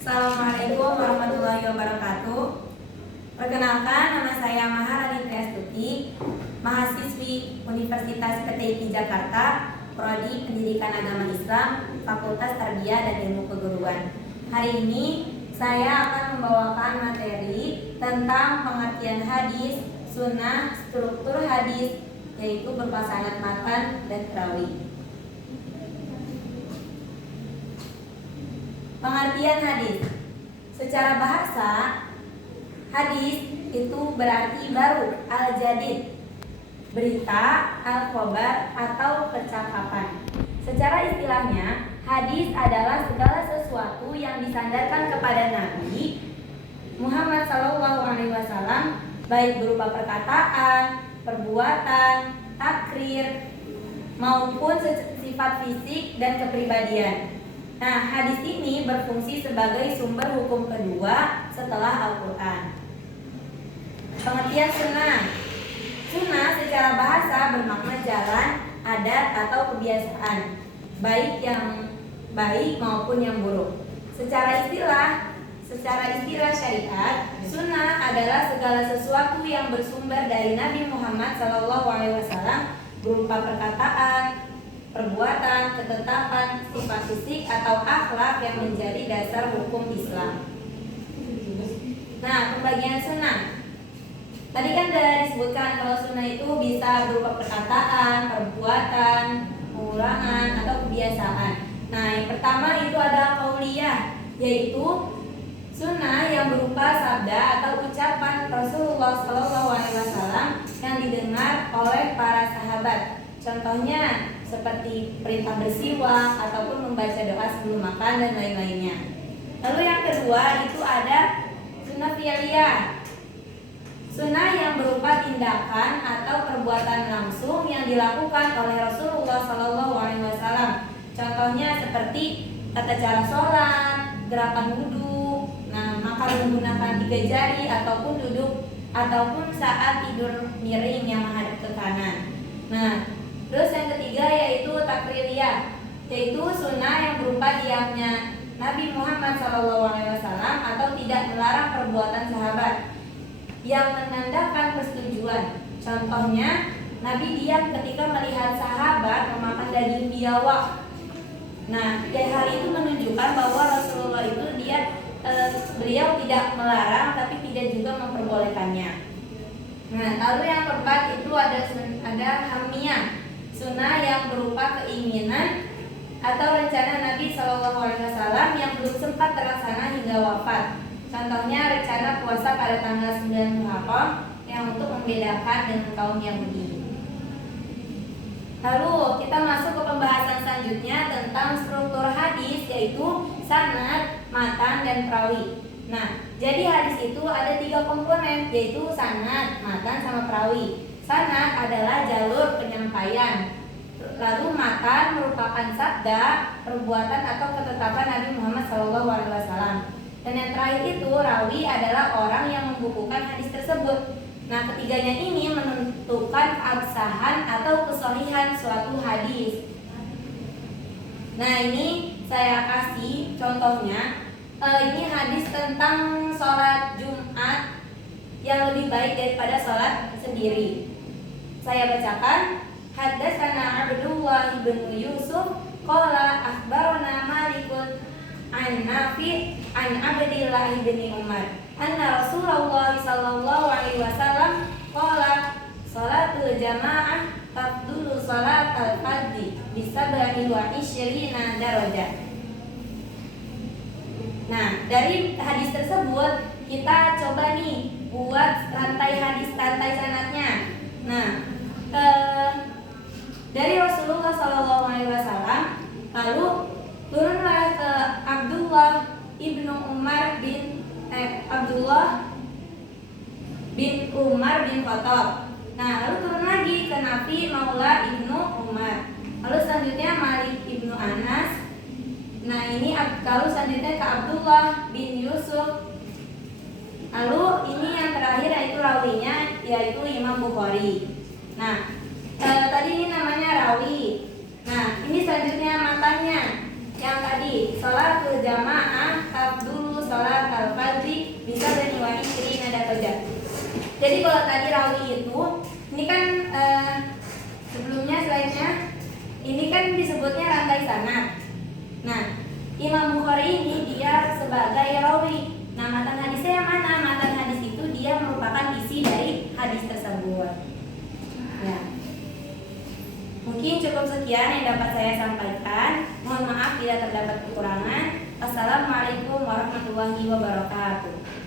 Assalamualaikum warahmatullahi wabarakatuh. Perkenalkan, nama saya Maharani Triastuti, mahasiswi Universitas PTIP Jakarta, Prodi Pendidikan Agama Islam, Fakultas Tarbiyah dan Ilmu Keguruan. Hari ini saya akan membawakan materi tentang pengertian hadis, sunnah, struktur hadis, yaitu berupa sanad, matan, dan rawi. Pengertian hadis. Secara bahasa, hadis itu berarti baru, al-jadid, berita, al-khobar, atau percakapan. Secara istilahnya, hadis adalah segala sesuatu yang disandarkan kepada Nabi Muhammad SAW, baik berupa perkataan, perbuatan, takrir, maupun sifat fisik dan kepribadian. Nah, hadis ini berfungsi sebagai sumber hukum kedua setelah Al-Quran. Pengertian sunnah. Sunnah secara bahasa bermakna jalan, adat, atau kebiasaan, baik yang baik maupun yang buruk. Secara istilah syariat, sunnah adalah segala sesuatu yang bersumber dari Nabi Muhammad SAW berupa perkataan, perbuatan, ketetapan, sifat fisik, atau akhlak yang menjadi dasar hukum Islam. Nah, pembagian sunnah. Tadi kan sudah disebutkan kalau sunnah itu bisa berupa perkataan, perbuatan, pengulangan, atau kebiasaan. Nah, yang pertama itu ada qauliyah, yaitu sunnah yang berupa sabda atau ucapan Rasulullah SAW yang didengar oleh para sahabat. Contohnya seperti perintah bersiwak ataupun membaca doa sebelum makan dan lain-lainnya. Lalu yang kedua itu ada sunnah fi'liyah. Sunnah yang berupa tindakan atau perbuatan langsung yang dilakukan oleh Rasulullah SAW. Contohnya seperti tata cara sholat, gerakan wudhu, makan menggunakan 3 jari ataupun duduk ataupun saat tidur miring yang menghadap ke kanan. Terus yang ketiga yaitu takririyah, yaitu sunnah yang berupa diamnya Nabi Muhammad SAW atau tidak melarang perbuatan sahabat yang menandakan persetujuan. Contohnya, Nabi diam ketika melihat sahabat memakan daging biawak. Hal itu menunjukkan bahwa Rasulullah itu beliau tidak melarang tapi tidak juga memperbolehkannya. Lalu yang keempat itu ada hamiyah, sunnah yang berupa keinginan atau rencana Nabi SAW yang belum sempat terlaksana hingga wafat. Contohnya rencana puasa pada tanggal 9 Muharram yang untuk membedakan dengan kaum Yahudi. Lalu kita masuk ke pembahasan selanjutnya tentang struktur hadis, yaitu sanad, matan, dan perawi. Jadi hadis itu ada 3 komponen, yaitu sanad, matan, sama perawi. Sanad adalah jalur penyampaian. Lalu matan merupakan sabda, perbuatan, atau ketetapan Nabi Muhammad SAW. Dan yang terakhir itu rawi adalah orang yang membukukan hadis tersebut. Ketiganya ini menentukan keabsahan atau kesolihan suatu hadis. Ini saya kasih contohnya. Ini hadis tentang sholat Jumat yang lebih baik daripada sholat sendiri. Saya bacakan. Haddatsana Abdullah bin Yusuf qala akhbarana Malikun an Nafi' an Abdillah bin Umar anna Rasulullah sallallahu alaihi wasallam qala salatul jamaah tafdulu salatal fardhi bi 27 darajah. Dari hadis tersebut kita coba nih buat rantai sanadnya. Dari Rasulullah SAW, lalu turunlah ke Abdullah bin Umar bin Khattab. Lalu turun lagi ke Nafi Maula ibnu Umar. Lalu selanjutnya Malik ibnu Anas. Lalu selanjutnya ke Abdullah bin Yusuf. Lalu ini yang terakhir yaitu rawinya, yaitu Imam Bukhari. Tadi ini namanya rawi. Ini selanjutnya matanya yang tadi, sholatul jamaah tafdulu Jadi kalau tadi rawi itu, ini kan sebelumnya slide-nya, ini kan disebutnya rantai sanad. Nah, Imam Bukhari ini dia sebagai rawi. Nah, matan hadisnya yang mana? Matan hadis itu dia merupakan isi dari hadis tersebut. Ya. Mungkin cukup sekian yang dapat saya sampaikan. Mohon maaf bila terdapat kekurangan. Assalamualaikum warahmatullahi wabarakatuh.